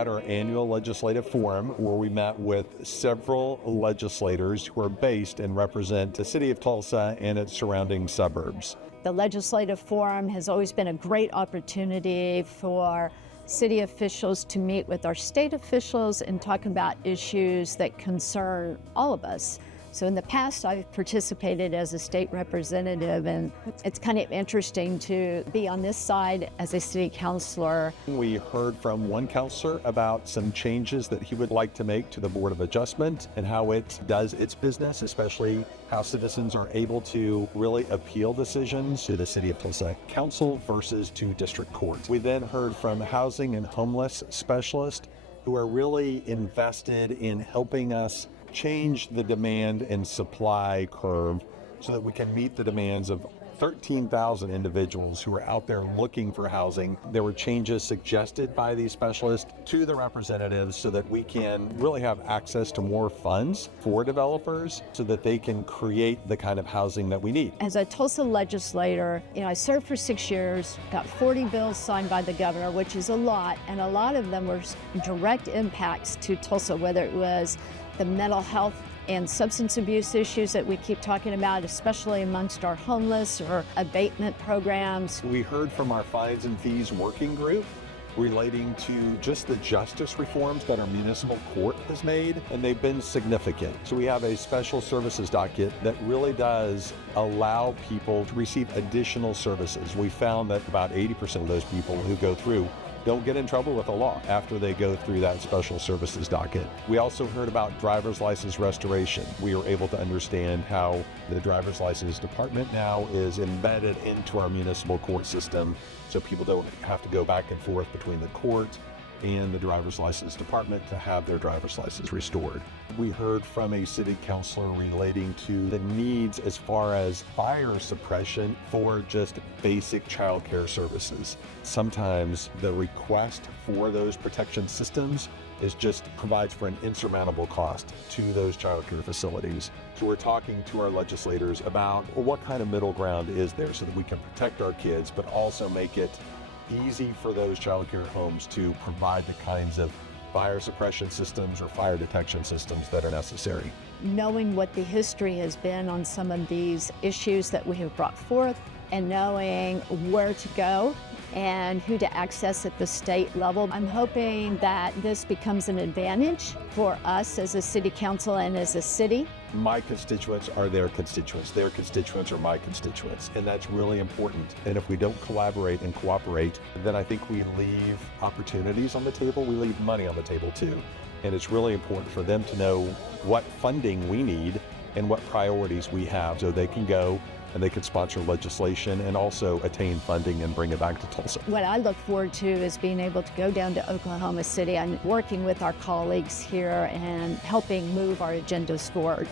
had our annual legislative forum where we met with several legislators who are based and represent the city of Tulsa and its surrounding suburbs. The legislative forum has always been a great opportunity for city officials to meet with our state officials and talk about issues that concern all of us. So in the past, I've participated as a state representative, and it's kind of interesting to be on this side as a city councilor. We heard from one councilor about some changes that he would like to make to the Board of Adjustment and how it does its business, especially how citizens are able to really appeal decisions to the City of Tulsa Council versus to District Court. We then heard from housing and homeless specialists who are really invested in helping us change the demand and supply curve so that we can meet the demands of 13,000 individuals who are out there looking for housing. There were changes suggested by these specialists to the representatives so that we can really have access to more funds for developers so that they can create the kind of housing that we need. As a Tulsa legislator, I served for 6 years, got 40 bills signed by the governor, which is a lot, and a lot of them were direct impacts to Tulsa, whether it was the mental health and substance abuse issues that we keep talking about, especially amongst our homeless, or abatement programs. We heard from our fines and fees working group relating to just the justice reforms that our municipal court has made, and they've been significant. So we have a special services docket that really does allow people to receive additional services. We found that about 80% of those people who go through don't get in trouble with the law after they go through that special services docket. We also heard about driver's license restoration. We were able to understand how the driver's license department now is embedded into our municipal court system, so people don't have to go back and forth between the court and the driver's license department to have their driver's license restored. We heard from a city councilor relating to the needs as far as fire suppression for just basic childcare services. Sometimes the request for those protection systems provides for an insurmountable cost to those childcare facilities. So we're talking to our legislators about what kind of middle ground is there so that we can protect our kids, but also make it easy for those childcare homes to provide the kinds of fire suppression systems or fire detection systems that are necessary. Knowing what the history has been on some of these issues that we have brought forth, and knowing where to go and who to access at the state level, I'm hoping that this becomes an advantage for us as a city council and as a city. My constituents are their constituents are my constituents, and that's really important. And if we don't collaborate and cooperate, then I think we leave opportunities on the table, we leave money on the table too. And it's really important for them to know what funding we need and what priorities we have so they can go and they can sponsor legislation and also attain funding and bring it back to Tulsa. What I look forward to is being able to go down to Oklahoma City and working with our colleagues here and helping move our agendas forward.